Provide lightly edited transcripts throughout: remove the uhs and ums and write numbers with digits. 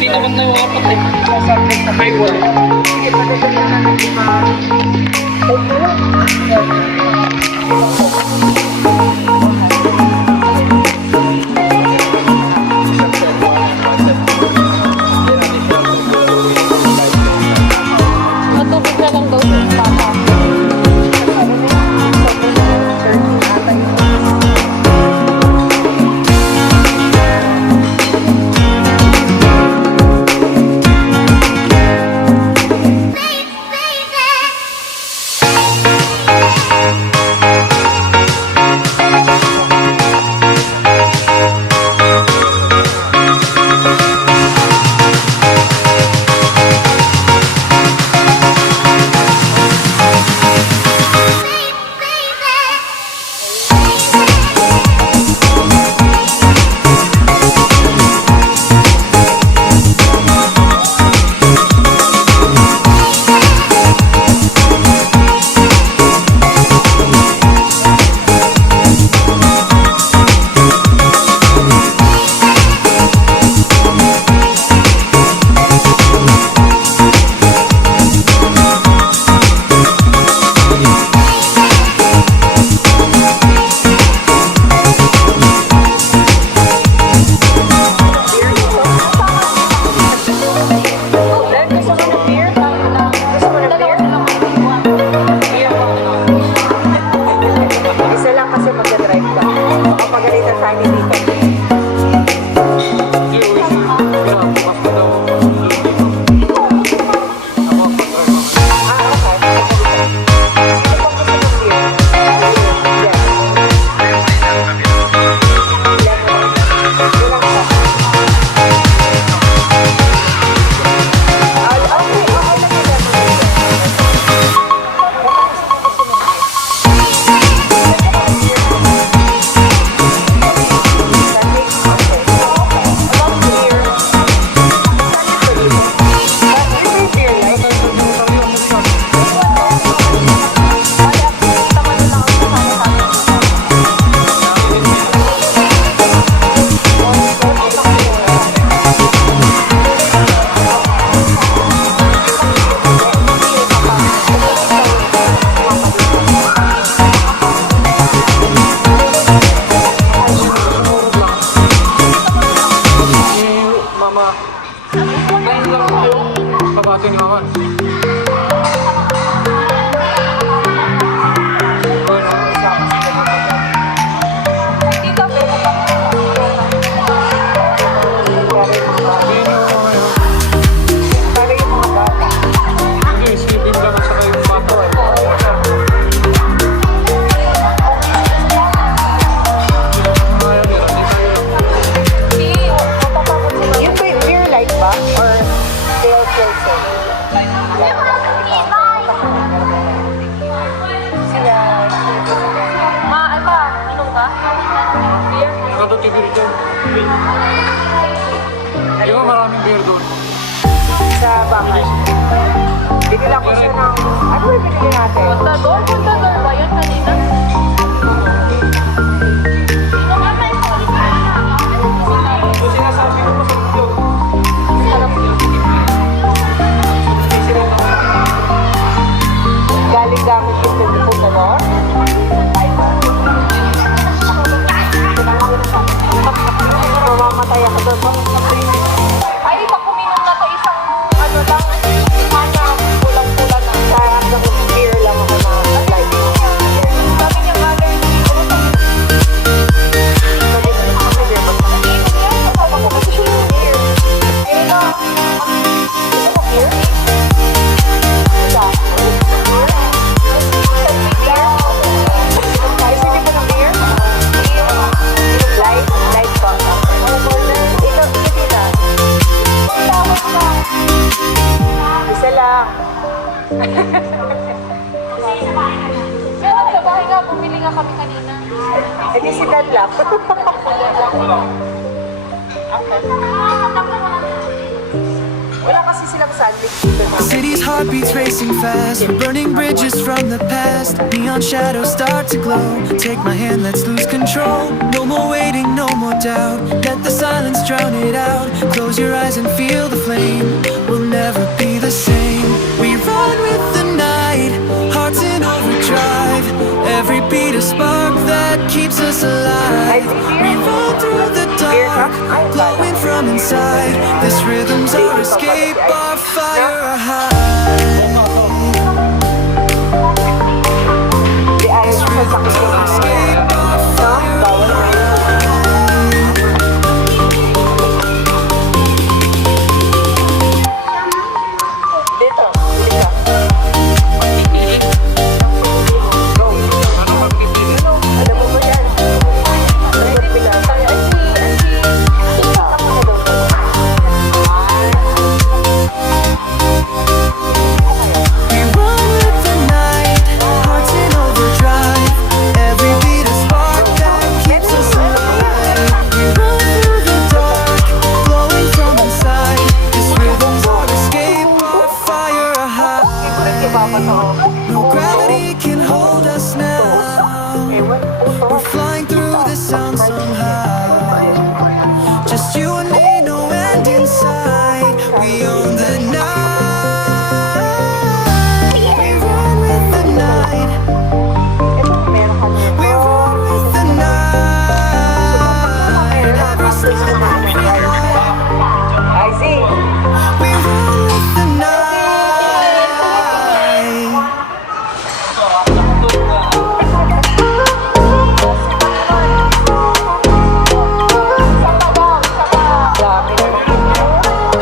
Hindi naman na wapat eh. Subject sa may wall. Sige, pagkakita natin di ba? Matubig na lang daw sa bata. Isa lang kasi magdadrive ka. Makapagalitan sa akin dito. Mama, ngayon lang tayo kabate ni Mama. Para yung mga bata. Hindi, sleeping lang at saka yung bata. Yung beer light ba? Or they all closer? Sila. Ma, ay ba? Inom ka? Beer? Kato TV rito. Di ba maraming beer doon? Sa bahay. Binilang ko siya ng... Ano yung binili natin? Contador? Contador ba yun kanina? Sino nga may So sinasabi ko pa sa video. sarap yun. Galing gamit yung Contador? Mamamatay ako doon. Ay, pag uminom na to isang ano lang, mana, kulang-kulang na. Sa hanggang beer lang ako na light. Sabi niya nga lang, ano sa Beer ba? inom yan, kasama ko kasi siya yung beer. Eh na, Gusto mo beer? Isa? Ay, sige mo ng beer? Light? Light ba? Ikaw, sige na. Isa lang. meron sa bahay nga, bumili nga kami kanina. Eh di si Dan lang. Wala kasi silang sandwich dito na. City's heartbeats racing fast. We're burning bridges from the past. Neon shadows start to glow. Take my hand, let's lose control. No more waiting, no more doubt. Let the silence drown it out. Close your eyes and feel feel the flame, we'll never be the same. We run with the night, hearts in overdrive. Every beat a spark that keeps us alive. We run through the dark, glowing from inside. This rhythm's our escape, our fire, our high. This rhythm's our escape, our fire, our high. Dito, hindi ka. Ano pagpipili? Alam mo ba yan? Dapat pinatay. We run with the night, hearts in overdrive. Every beat a spark that keeps us alive. We run through the dark, glowing from inside. This rhythm's our escape, our fire, our high. No gravity can hold us now. We're flying through the sound somehow. Just you and me, no end in sight. We own the night. We run with the night. We run with the night. Every step we fly. I see. We run with the night. Dami na.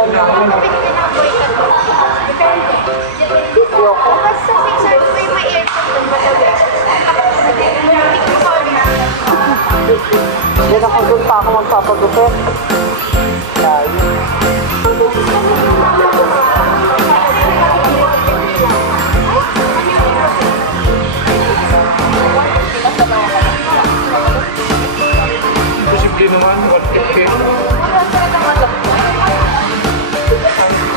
Alam na kami na. Ayoko. Yan ako doon pa ako magpapagupit. Dahil. Posible naman, 150.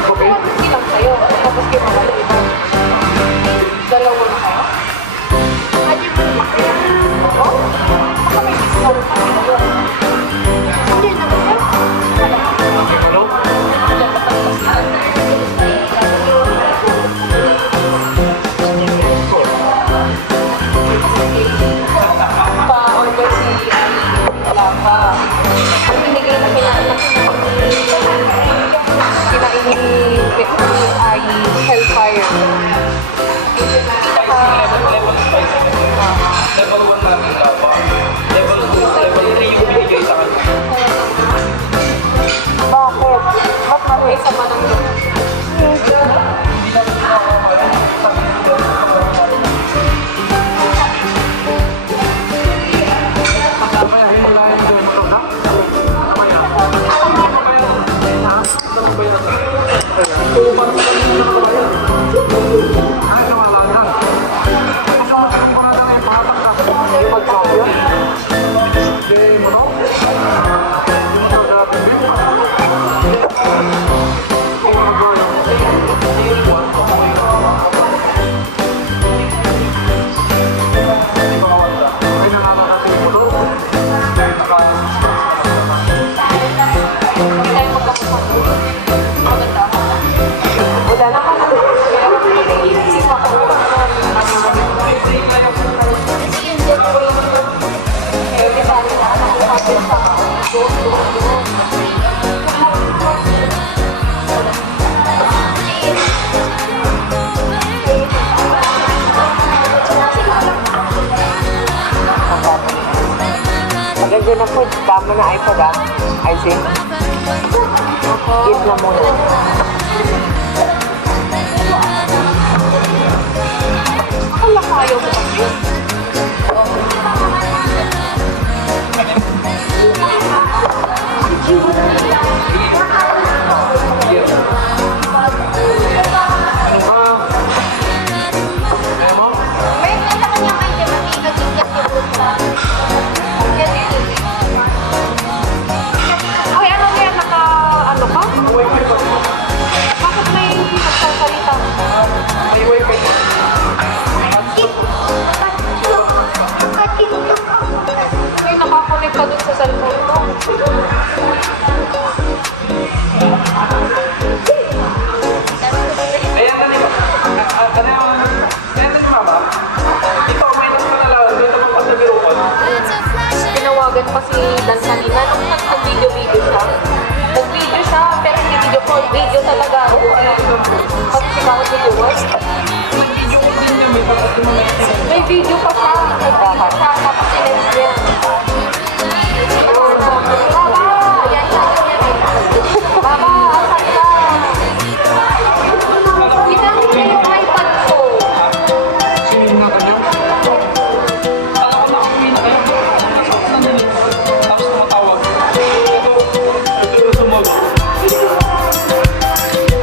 Okay. Hindi lang kayo. Tapos kayo mawala iba. Dalawa na kayo? Oo? Baka may discount pa kayo. Hindi naman yun. Hello? Pa-order si Lava. Ang binigay na kinain ay Hellfire. Level 5. Level 1 namin lava. Level 2, level 3 yung binigay sa akin. Bakit? Ba't May sama ng loob. Mamaya, hinulayan mo yung product. Mamaya. Ano ba yan? Tuban ko lang yung nakabayan. Ay, nawala na. Tapos yung magkakamparada na yung product na. yung magkakyo? Hindi mo no? Yung product din. Hindi tayo magkakuha. Maganda ako. Wala na ka. Pero naiisip ako. Kaya di ba, nakuha ko sa Maganda na po. Tama na iPad ah. I see. Eat na muna. Akala ko ayaw mo kasi. May sa kanya may demati nagigit yung buta. Ay, ano yan? Ano ka? Bakit may nagsasalita? May nakakonect ka dun sa cellphone ko. Ayan na niyo. Ayan na niyo, mama. Ikaw, may nagpanalawan. Dito pa sa biruan. Tinawagan pa si Dan kanina nung nag-video siya. Nag-video siya, pero hindi video call. Video talaga. Pag sinawag ni Luwas. Yung din niya, may tapos naman na yung May video pa siya. Nag-video siya. Tapos sinend niya. Baba, asan ka? Ginamit niya yung iPad ko. sinin na kanya. Alam ko na kung may na kayo. Nasakot na nila. Tapos tumatawag. Ito sumod.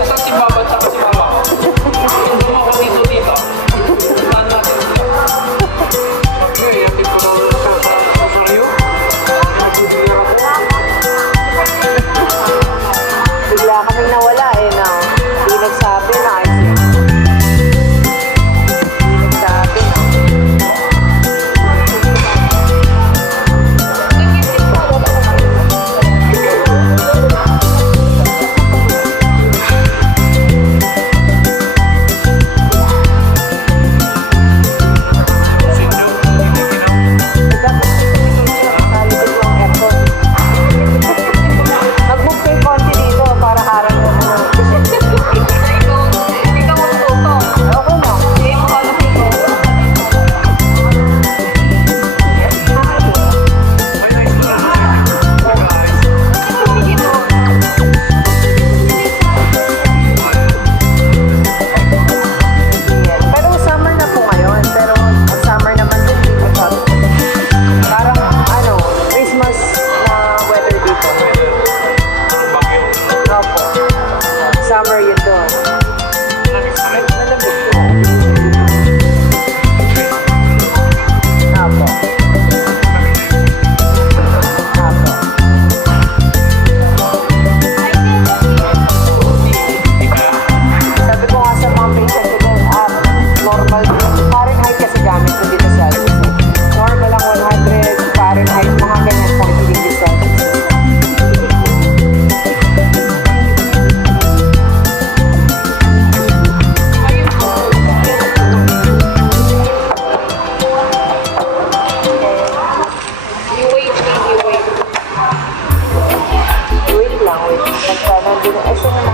Nasa si Baba at si Mama. Kung ako dito dito. Saan natin sila? Okay, yakin ko daw sa saryo. Nagbibigyan ako. Bigla kaming nawala eh na. Hindi nagsabi na I see. Hindi nagsabi na. Mag-book kayo konti dito para harap mo.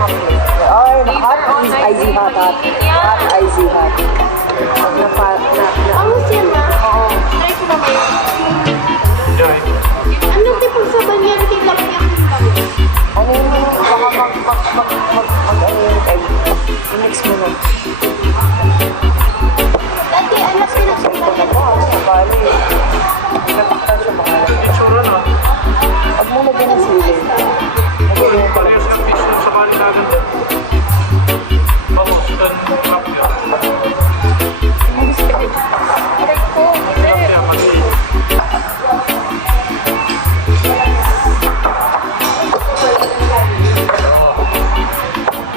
Ay, hot Later on, is I icy think hot. magiging yan. Hot icy hot. Ang yan na. Oo. Try ko na ngayon. Joy. Ano tipong sa banyan tilap yung tilap? Ano yun? Baka ano yung egg. I-mix mo na. Dati anak pinagsimulan Ito na po. Sabali. Pinataktan siya mga. Itsura na. Huwag mo lagyan ng sili. Lagyan mo pala. Parehas ng fish dun sa kalikagan. Bangus dan tilapia. Aray ko, hindi. Tilapia kasi.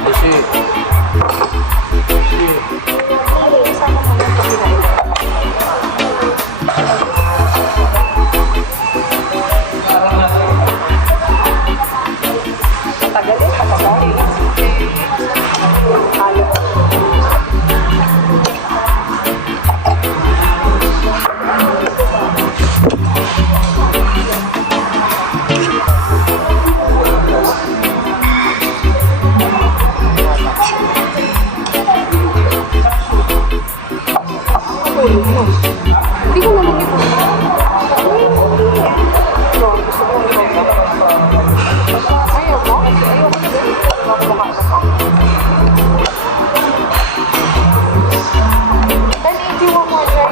Kasi. Tagal eh. Patagal eh. Halo. Hindi ko naman ito. Ayaw mo? Ayaw ko din. Then if you want more dry,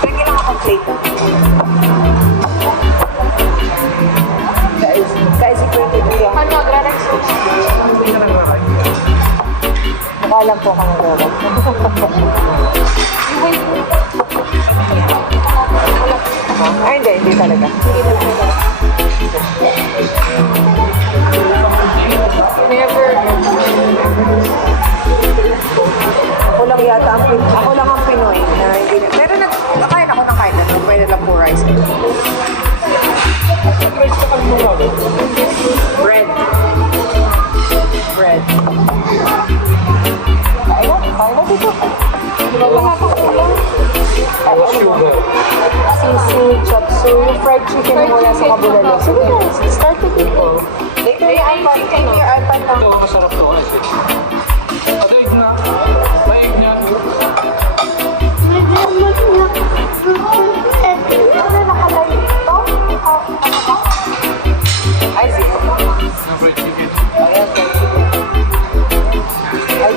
Sige lang ako plate. Guys, i-pwede ko yung ano, Grarex mo na. mukha lang po kang nagawag. Ay, hindi talaga. Never. Ako lang ang Pinoy na hindi na. Pero nagkakain ako ng kain na. Pwede lang po rice. Bread. Ayun, kain na dito. Sisig, chop suey, fried chicken mula sa kabulalo. Sige na, start it. Later yung iPad. Take your iPad na. Ito, masarap to kasi. Daig na. Daig niya. Ano nakalayo ito? Ay, sige. Ng fried chicken. Ayan, fried chicken. Ay.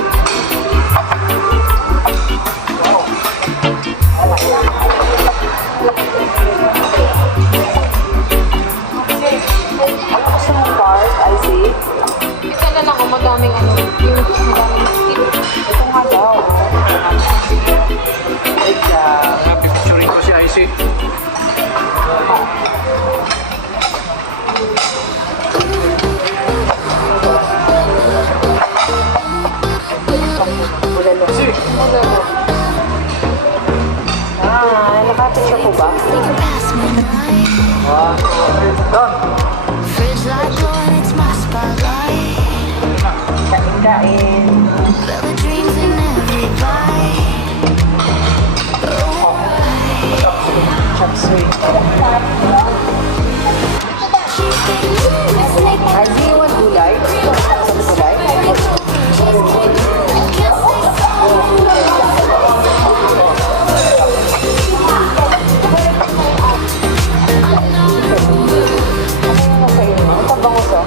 Ano gusto mong cars? I see. Isa na lang kung madaming ano, yung madaming skin. Ito nga daw. Wait lang. Happy picturing ko si Icy. Bulalo. Ah, nakapicture ko ba? Doon. Fridge light glowing, it's my spotlight. Kain. Build the dreams in every bite. Chop suey. Ay, do you want gulay? Some gulay? Ito bangus oh.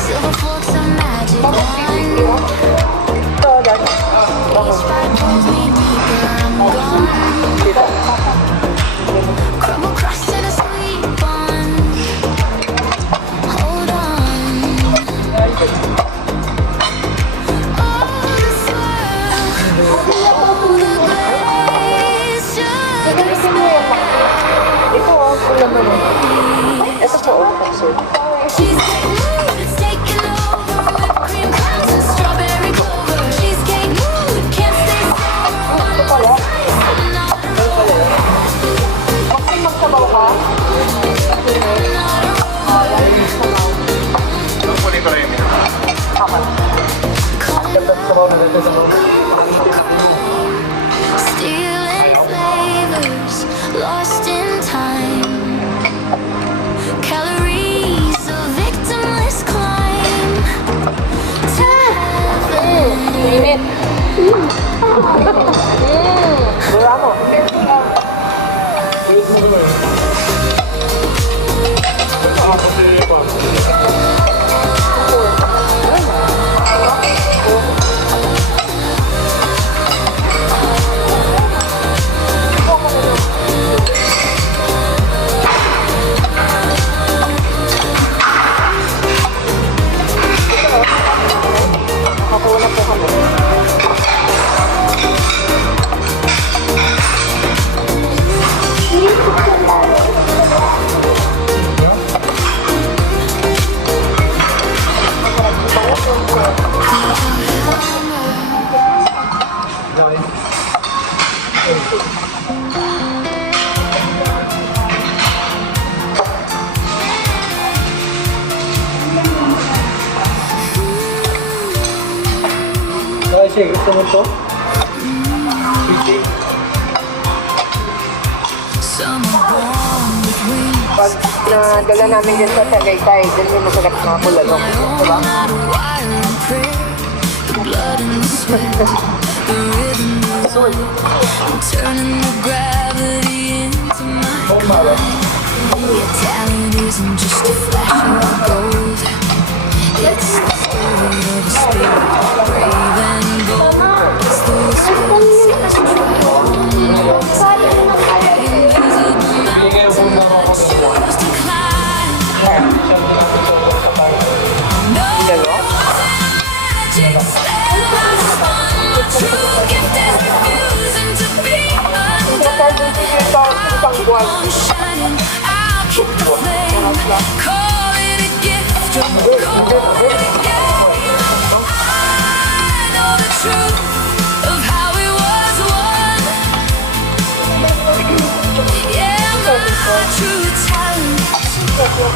Silver forks, a magic wand. Ito, dad. Bangus. Each bite pulls me deeper, I'm gone. Crumble crust in a sweet bun. Hold on. Oh, the swirl. Oh, the glaze. Sugar Ito oh, ulam mo. Ito po oh, chop suey. cheesecake mood, it's taking over. Whipped cream clouds and strawberry clover. Cheesecake mood, can't stay sober. Ito pala. Kasi magsabaw ka? Kunin ko rin. Tama. Stealing flavors, lost in time. Calories, a victimless climb to heaven. Init. Wala mo. Ulit mo gawin. Ah, kasi pa. Nakakuha na po kami. Kasi gusto mo to? Sweetie? Someone born with wings. Pag nadala namin dyan sa Tagaytay, dyan yung masarap na kulalong. Diba? Not a wire and pray. The blood and the sweat, the rhythm is on. I'm turning the gravity into my mind. Your talent isn't just a flash of gold. It's the story of a spirit, brave and bold. It's the whisper that says try on. Invisible mountain that I choose to climb. No magic spell has spun. My true gift is refusing to be undone. Isang buwan. On shining, I'll keep the flame. Call it a gift, or call it a game. I know the truth of how it was won. Yeah, my true talent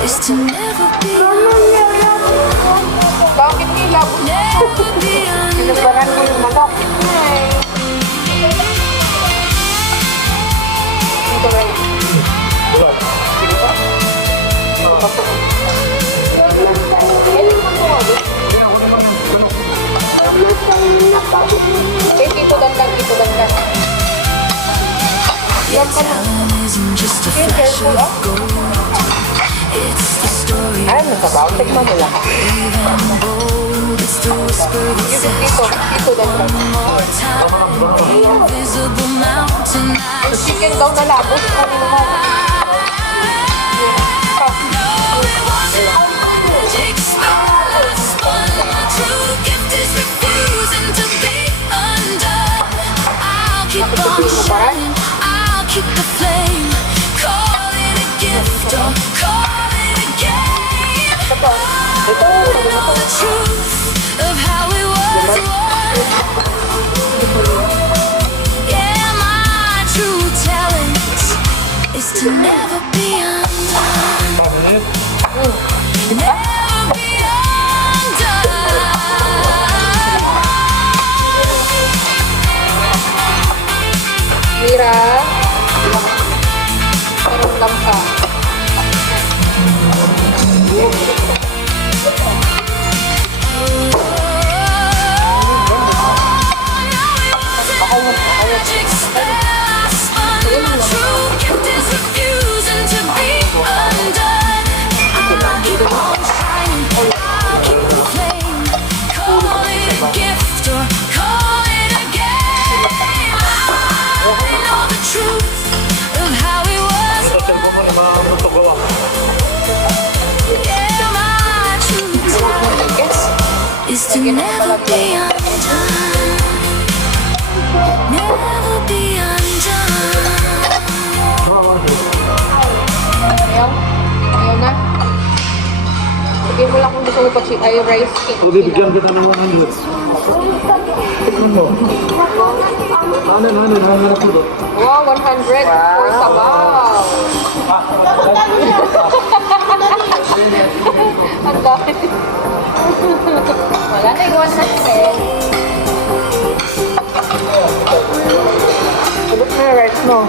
is to never be undone. Bakit nila? Never be undone. Pinabaran mo yung manok. Dito ba yun? Sige pa? Ito dandan, ito dandan. Your talent isn't just a flash of gold. It's the story Ay, nasabaw. Tikman mo lang. brave and bold. It's the whisper that says Ito dandan. one more time. The invisible mountain I Chicken daw na labos. Kanino mo? know it wasn't a magic spell I spun. My true gift is refusing to be undone. I'll keep on shining. I'll keep the flame. Call it a gift or call it a game. I know the truth of how it was won. Yeah, my true talent is to never be undone. Never be undone. Mira. Paramdam ka. Magic spell I spun. My true gift is refusing to be undone. I'll keep on shining. I'll keep the flame. Call it a gift or call it a game. I know the truth of how it was. Yeah, my true talent is to never be undone. Never be undone. Ayaw? Ayaw na? Sabihin mo lang kung gusto mo pa ay rice cake. O, bibigyan kita ng 100. Tignan mo. Hanap mo doon. Wow, 100 for sabaw. Ang dami. Wala na iwan na sel. Sagot na rice mo.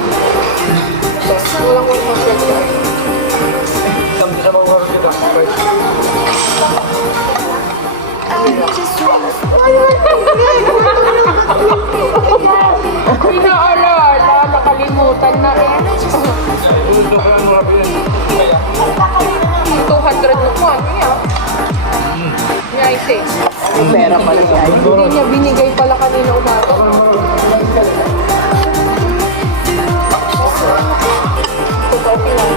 Walang wala ng sel. Hindi na mga oras dito. Pinaalala, nakalimutan na eh. Gusto ko lang mga pinag. 200 mo po, ano yan? Yeah, I say. May pera pala guys. Hindi niya binigay pala kanina umaga. Coffee lang.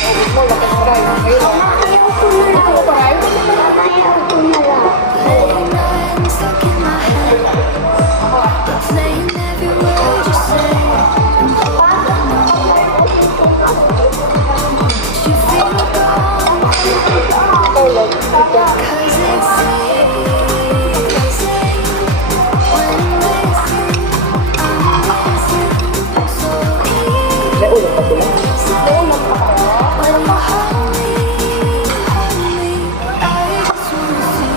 Huwag mo, laki ng fry. Ayun lang. Gusto mo fry? Stuck in my head, playing every word you say. You feel gone, 'cause it's easy when with you, I'm with you, so easy. May ulo pa sila. When you hold me, I just wanna see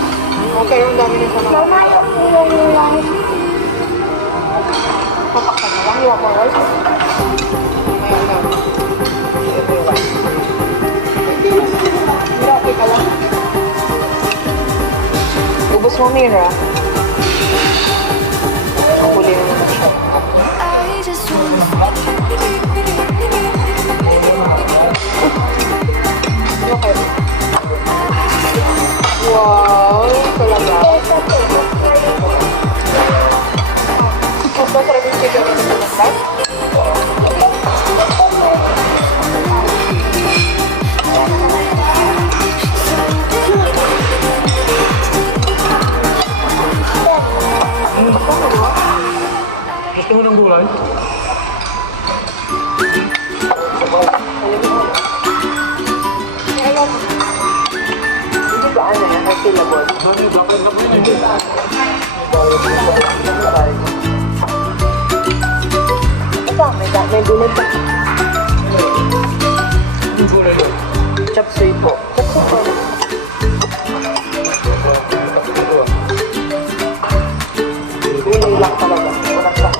you. Okay, yung dami na sa mga. Papaksan na lang. Iwan ko rice. Ayan na. Hindi, okay ka lang. Ubus mo, Mira. Ang huli na naman siya. I just wanna Okay. Wow, talaga. Mas masarap yung chicken with the masarap. Gusto mo ng gulay? Hindi ba ano yan? Ay, syllable. Dami, dapat na po yun. Ito, may gulay pa. Yung gulay na. Chop suey po. Chop suey po. Gulay lang talaga. Walang sa.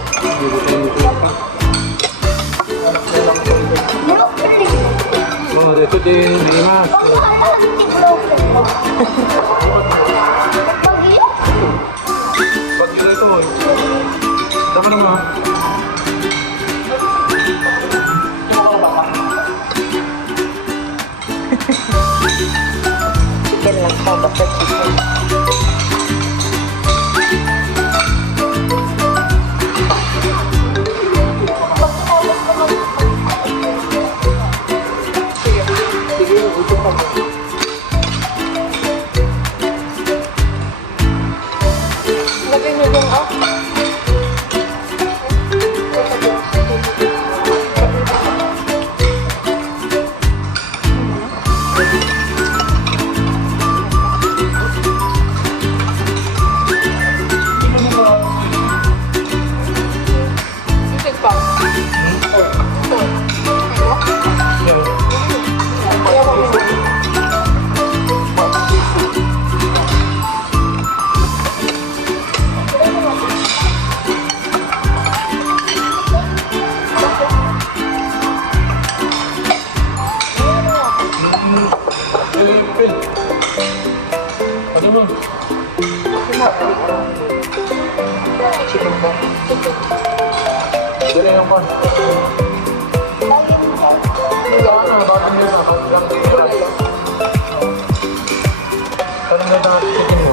Oh, dito din, limas. Pag yun ito, dama naman. Chicken lang po. Basta chicken. Sige, ito pa mo. Lagay niyo yung off. Isig pa. Ayaw ko yun. Phil. Ano mo? Chicken po. Dali yung pan. Ano, bakit nyo na? Ano na ito chicken mo?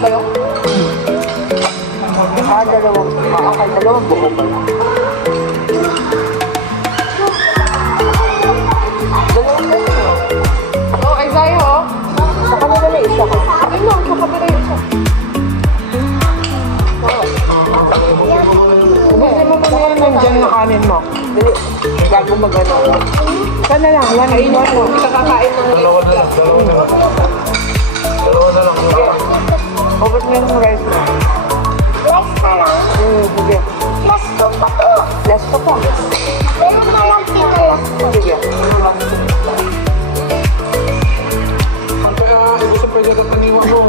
kayo? Dalawang buko pa lang. Oh, Isaiah, oh. Sa kanila na isa ka. Ay, no, sa kabila yun siya. Ubusin mo muna yan nandyan na kanin mo. Dali. Bago mag-ano. Sana lang, one Kainin mo. Hindi ka kakain ng Dalawa rice na lang, dalawa na lang. Dalawa na lang. Ubus mo yung rice mo. Next na lang. Sige. Last to pa to. Last ko pa. Meron na lang tita last to. Sige. Ang kaya, ito sa pwede ka taniwa mo.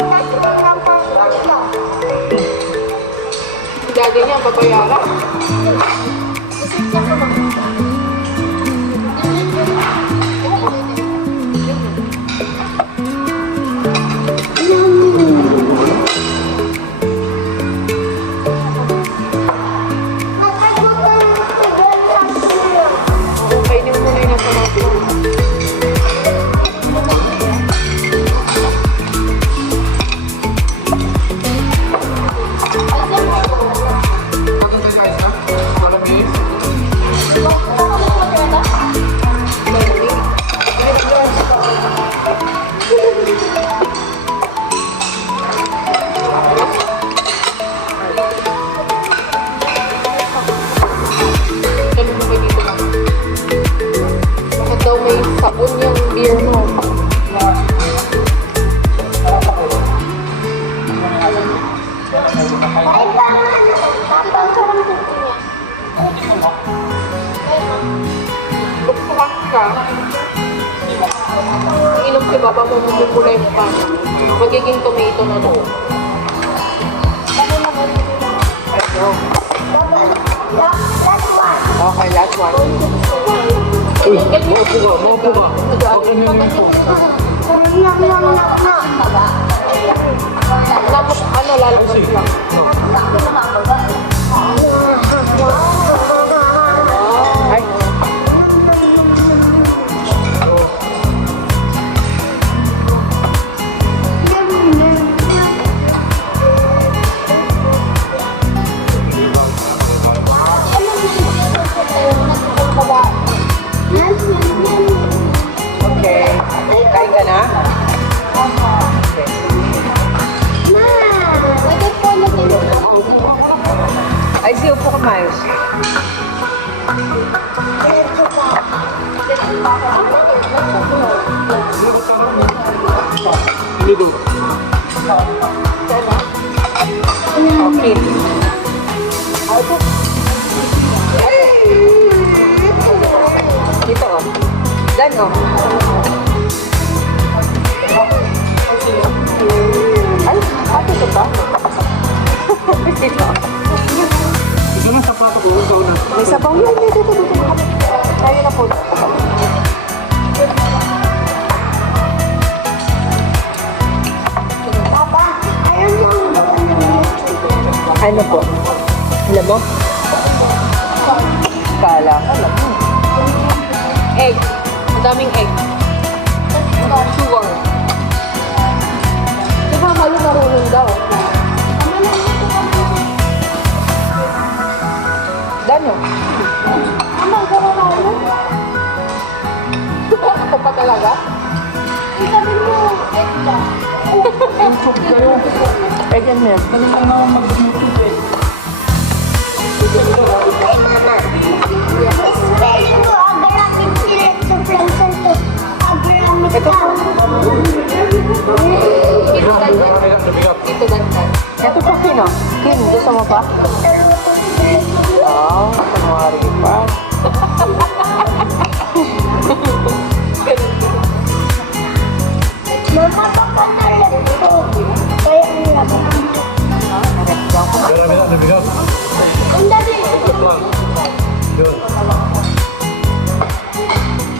Last na lang pa to. daddy niya, babayaran. Kainin mo muna yung nasa mga mo. Malamig. Sabi mo ba dito lang? Bakit daw may sabon yung beer mo? Bukbukan ka. Inom si Baba mo, mumulay mo pa. Magiging tomato na doon. Okay, last one. Uy, maupo ka, maupo ka. Okay na yun po. Tapos ano, lalabas lang. Ay, okay. Kain ka na? Okay. Ay, si upo ka, Miles. Hindi doon. Okay. Dito, oh. Dan, oh. Ay, ate ito ba? Dito. Ito na sapato ko, ikaw na. May sabaw yan. Dito. Tayo na po. Ano po? Alam mo? Kala ko lang. Egg. Ang daming egg. Sugar. Di ba kayo marunong daw? Dano? Ako pa talaga? Egg and milk. Ito po. Dito dandan. Kaya, nabigat. Dito dandan. Ito po, Kim, oh. Kim, gusto mo pa? Wow, kunwari pa. Kaya, nabigat. Yun.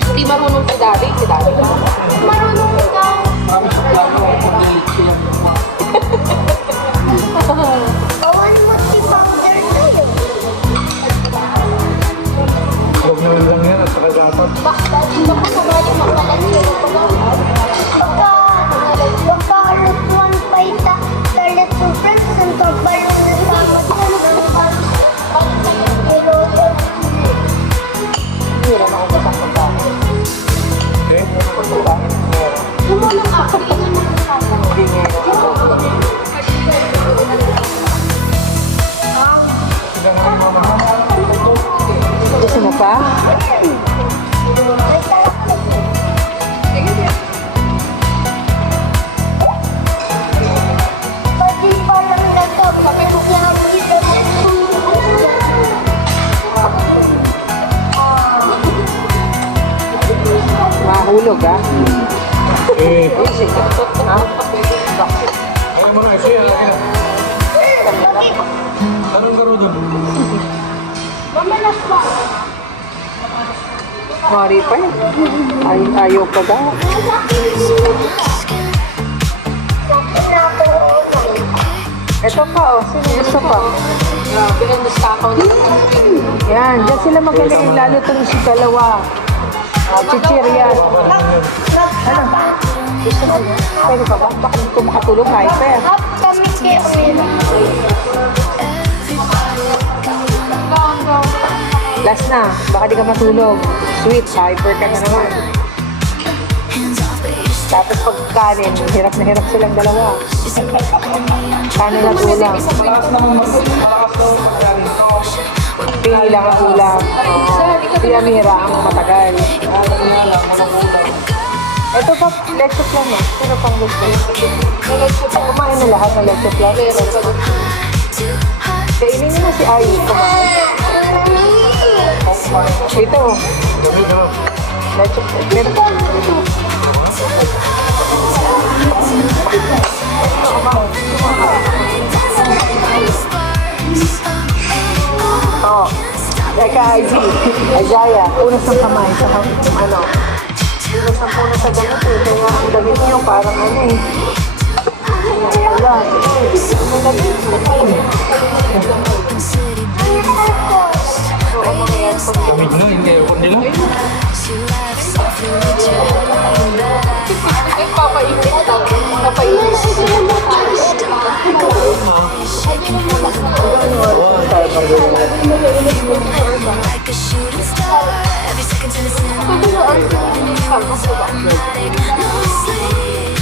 Hindi marunong si daddy. Si daddy ba? Marunong ikaw. Bawan mo si powder na yun. Huwag na lang yan at saka dapat. Bakit? Baka lutuan pa ita sa little friends and kabalong na Gusto mo pa? pati pa lang na to. Kaya dito Mahulog ah. Eh. Kaya mo na, siya. Tanong ka rin doon. mamalas pa. Mari pa eh. Ayaw pa daw. Ito pa oh. Sino gusto pa? Grabe, ang nastakaw na. Yan. Diyan sila magaling. Lalo itong si dalawa. Chichiryan. Ano? Gusto mo? Pwede pa ba? Baka hindi ko makatulog. Hyper. Up kami kay Amira. Last na. Baka di ka matulog. Sweet. Hyper ka na naman. Tapos pag kanin, hirap na hirap silang dalawa. Kanin na ulam. Malakas naman malakas naman. Pili lang ang ulam. Si Amira ang matagal. Ito pa, leche plan na. Pero pang gusto. Kumain na lahat ng leche plan. Kainin mo si Ai. Kumain. Ito. Leche plan. Meron pa. Oh. Teka, Ajaya. Unas ng kamay sa ano. Unas ng puno sa damit eh. Kaya ang damit niyo parang ano eh. Wala. Bigla, hindi aircon nila. Ay, papainit lang. Papainit. like a shooting star. Every second till it's in my mind. No sleep.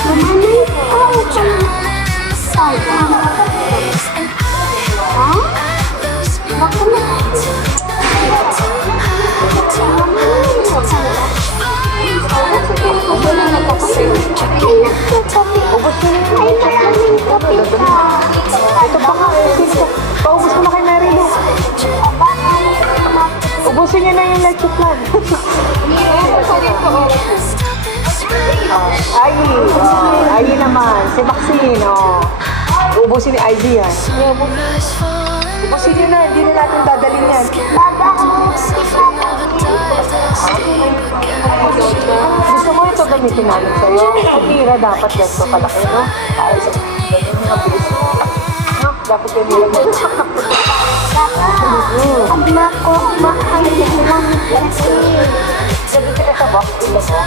We're living inside our waves, and I lose my mind. Ay, maraming kape ka. Ito pa nga eh. Sino? Paubos mo na kay Mary Lou. Ubusin niyo na yung leche plan. Ay, Ay naman. Si Maxine, oh. Ubusin ni Ivy yan. Ubusin niyo na. Hindi na natin dadalhin yan. Gusto mo ito gamitin namin sa'yo? Ang tira dapat ganito kalaki, no? Ay, sa mga bilis. No? Dapat ganito mo. Ama ko, mahal lang kasi. Sabi ka sa box, ito mo.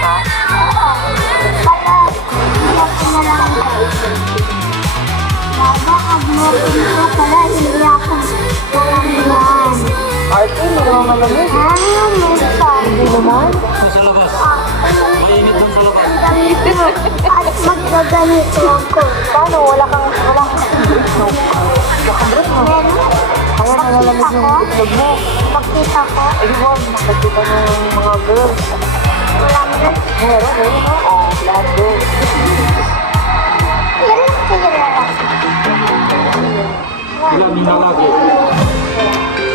Ha? Kaya, hindi ako na lang. Baba, agmotin ko pala, hindi ako nalamyan. Artie, hindi naman malamig. Minsan. Hindi naman. Sa labas. Mainit doon sa labas. At magaganito ako. Paano? Wala kang brief, no? Wala kang brief, no? Kaya nalalamig yung itlog mo. Makita ko, Ayun, nakakita ng mga girls. walang rin. Meron, no? Oh, lahat girls. Yan lang kaya lalaki. Wala, hindi na lagi.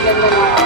Ganda na.